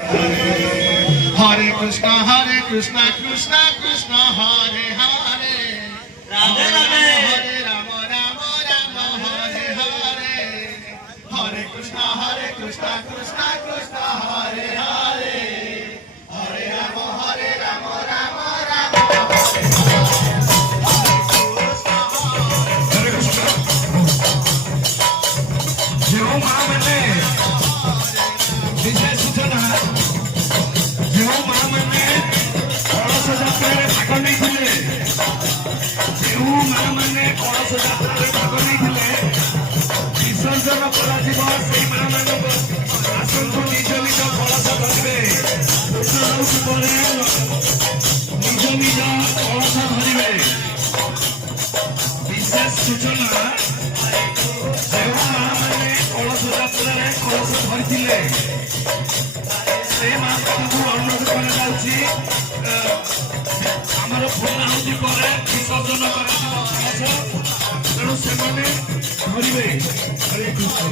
Hare Krishna, Krishna Krishna, Hare Hare, Radhe Radhe, Hare Rama, Rama Rama, Hare Hare, Hare Krishna, Krishna Krishna, Hare Hare, Hare Rama, Rama Rama, Hare Krishna. ଯେଉଁ ମାଆମାନେ ବିଶେଷ ସୂଚନା ଯେଉଁ ମାଆମାନେ କଳସ ଯାତ୍ରାରେ ଭାଗ ନେଇଥିଲେ ଯେଉଁ ମାଆମାନେ କଳସ ଯାତ୍ରାରେ ଭାଗ ନେଇଥିଲେ ବିସର୍ଜନ କରାଯିବ ସେଇ ମାଆମାନଙ୍କ ଆସନ୍ତୁ ନିଜ ନିଜ କଳସ ଧରିବେ ପରେ ନିଜ ନିଜ କଳସ ଧରିବେ ବିଶେଷ ସୂଚନା ଯେଉଁ ମାଆମାନେ କଳସ ଯାତ୍ରାରେ କଳସ ଧରିଥିଲେ ସେ ମାଆମାନଙ୍କୁ ଅନୁରୋଧ କରାଯାଉଛି ଆମର ପୂର୍ଣ୍ଣାହୁତି ପରେ ବିସର୍ଜନ କରାଯିବ କଳସ ତେଣୁ ସେମାନେ ଧରିବେ। ହରେ କୃଷ୍ଣ।